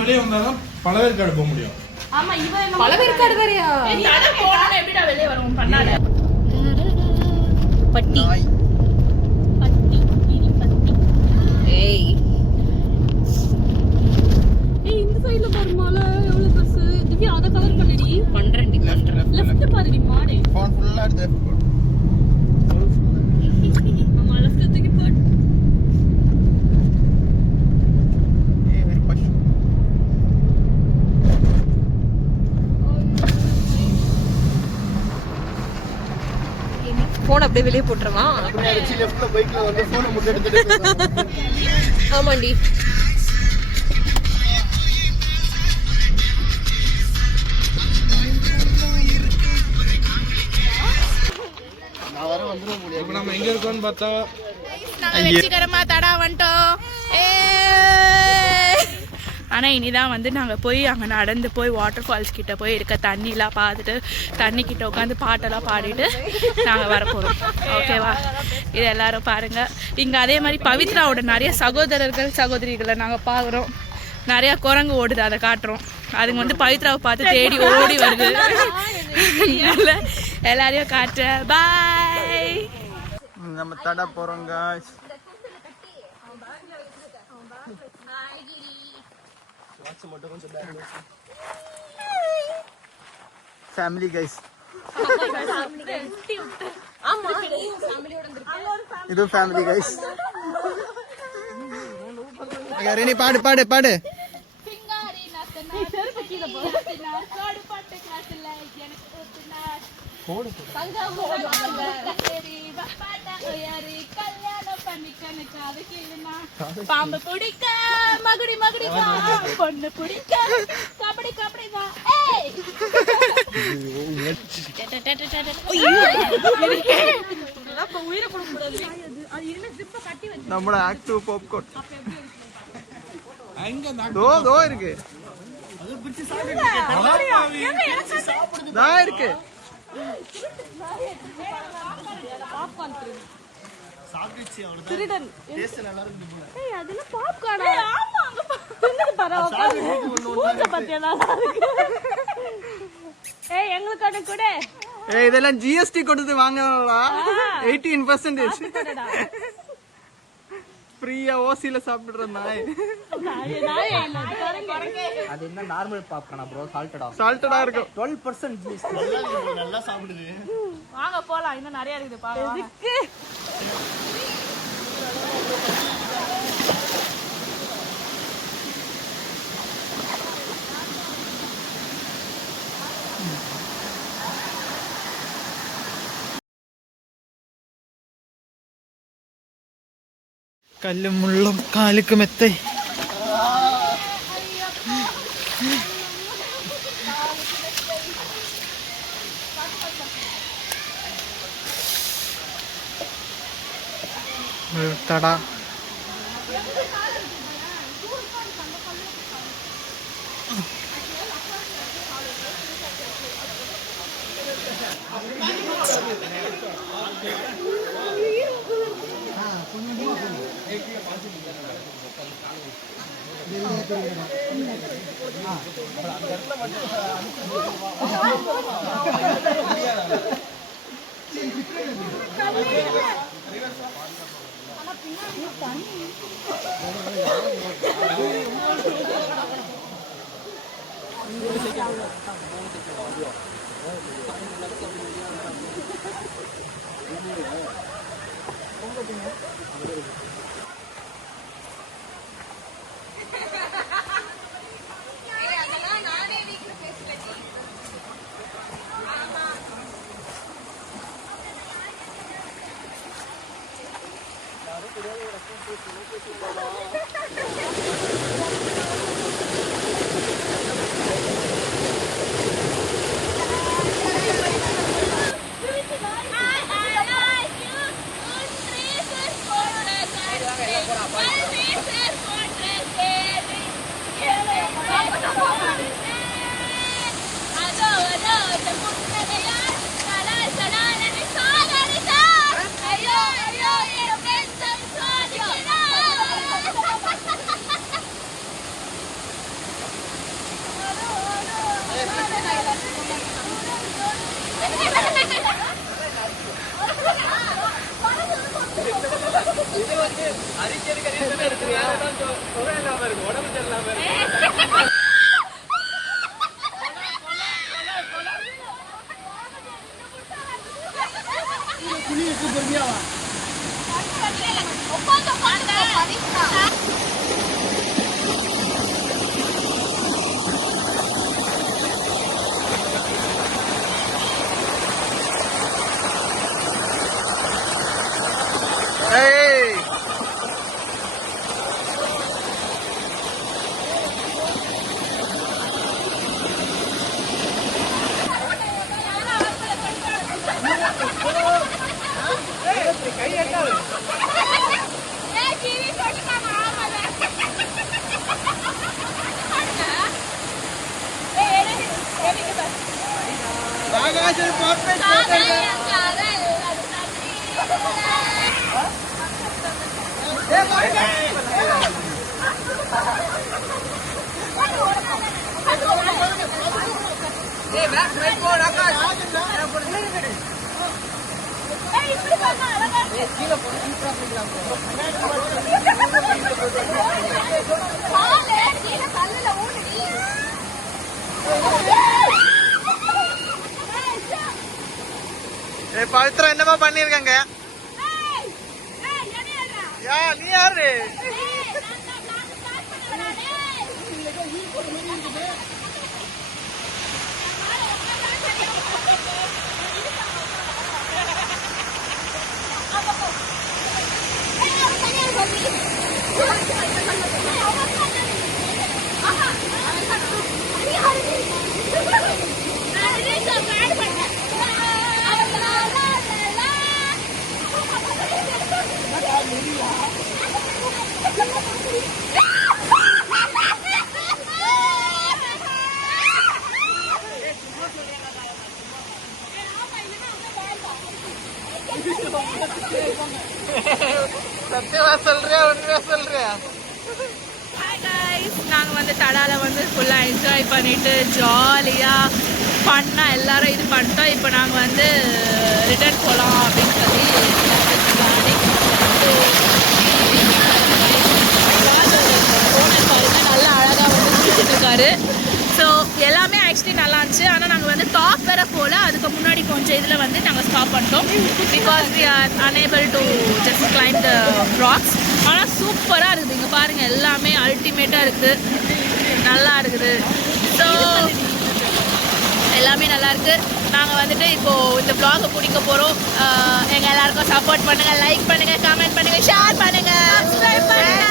வெளியே வந்தாதான் பழவேற்காடு போக முடியும். ஆமா இவன் பழவேற்காடு வேறயா? அத போனா எப்படிடா வெளிய வரும் பண்ணாத. பட்டி பட்டி இடி பட்டி. ஏய் ஏய் இந்த சைடுல பாரு மலை எவ்வளவு பெருசு. திவ்யா அத கவர் பண்ணடி. பண்றேன்டி லெஃப்ட் பாருடி மாடே. ஃபோன் ஃபுல்லா எடுத்து போடு. ஆமா லெஃப்ட் தூக்கி போடு. போன் அப்படியே வெளியே போட்டுருமா? ஆமாண்டி. நம்ம எங்க இருக்கோம்னு பார்த்தா வெற்றிகரமா தடா வந்துட்டோம். ஆனால் இனிதான் வந்து நாங்கள் போய் அங்கே நடந்து போய் வாட்டர் ஃபால்ஸ் கிட்ட போய் இருக்க தண்ணிலாம் பார்த்துட்டு தண்ணி கிட்ட உட்காந்து பாட்டெல்லாம் பாடிட்டு நாங்கள் வரப்போகிறோம். ஓகேவா? இது எல்லாரும் பாருங்கள். இங்கே அதே மாதிரி பவித்ராவோட நிறைய சகோதரர்கள் சகோதரிகளை நாங்கள் பார்க்குறோம். நிறையா குரங்கு ஓடுது, அதை காட்டுறோம். அதுங்க வந்து பவித்ராவை பார்த்து தேடி ஓடி வருது. எல்லாரையும் காட்டுறேன். பாய். நம்ம தடா போகிறோம் guys. Family guys. இது ஃபேமிலி கைஸ். நீ பாடு பாடு பாடு. பாம்பு பிடிக்க மகுடி மகுடி பொண்ணு பிடிக்க கபடி கபடி நம்மளோட ஆக்டிவ் பாப்கார்ன் தோ இருக்கு. இருக்கு இதெல்லாம் ஜிஎஸ்டி கொடுத்து வாங்கலாம். 18% ஃப்ரீயா ஓசில சாப்பிடுற நாய். அது என்ன நார்மல் பாப்கார்னா ப்ரோ? சால்ட்டடா இருக்கும். 12% ஜிஎஸ்டி. நல்லா சாப்பிடுது. வாங்க போலாம், இன்னும் நிறைய இருக்குது பாருங்க. കല്ലും മുള്ളും കാലുക്ക് മെത്ത. തട ஏய் ஆகாஷ் போட் பவித்ரா என்னமா பண்ணிருக்காங்க யா நீ யாரு சத்தியமா சொல்றியா உண்மையா சொல்றியா ஹாய் கைஸ், நாங்கள் வந்து தடால வந்து ஃபுல்லாக என்ஜாய் பண்ணிட்டு ஜாலியாக ஃபன்னாக எல்லாரும் இது பண்ணிட்டோம். இப்போ நாங்கள் வந்து ரிட்டர்ன் போகலாம் அப்படின்னு சொல்லி ஓனர் பாருங்க நல்லா அழகாக வந்து குளிச்சுட்டு இருக்காரு. ஸோ எல்லாமே ஆக்சுவலி நல்லா இருந்துச்சு. ஆனால் நாங்கள் வந்து டாப் வேற போகல, அதுக்கு முன்னாடி கொஞ்சம் இதில் வந்து நாங்கள் ஸ்டாப் பண்ணிட்டோம் because we are unable to just climb the rocks. ஆனால் சூப்பராக இருக்குது, இங்கே பாருங்கள் எல்லாமே அல்டிமேட்டாக இருக்குது, நல்லா இருக்குது. ஸோ எல்லாமே நல்லா இருக்குது. நாங்கள் வந்துட்டு இப்போது இந்த vlog பிடிக்க போகிறோம். எங்கள் எல்லாருக்கும் சப்போர்ட் பண்ணுங்கள், லைக் பண்ணுங்கள், கமெண்ட் பண்ணுங்கள், ஷேர் பண்ணுங்கள், சப்ஸ்கிரைப் பண்ணுங்கள்.